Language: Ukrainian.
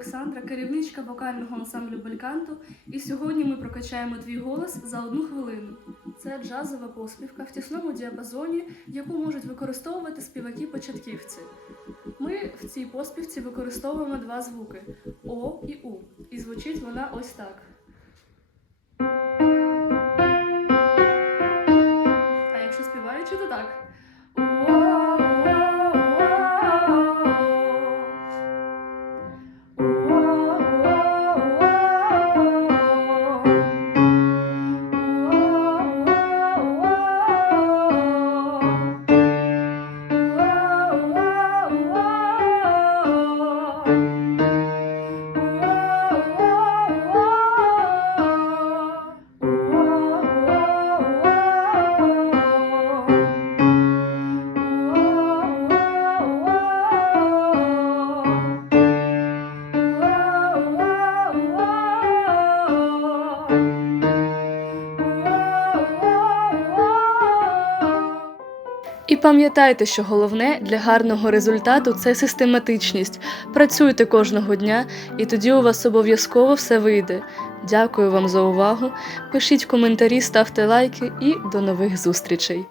Олександра, керівничка вокального ансамблю Бельканто, і сьогодні ми прокачаємо твій голос за одну хвилину. Це джазова поспівка в тісному діапазоні, яку можуть використовувати співаки-початківці. Ми в цій поспівці використовуємо два звуки О і У. І звучить вона ось так. І пам'ятайте, що головне для гарного результату це систематичність. Працюйте кожного дня, і тоді у вас обов'язково все вийде. Дякую вам за увагу. Пишіть коментарі, ставте лайки і до нових зустрічей.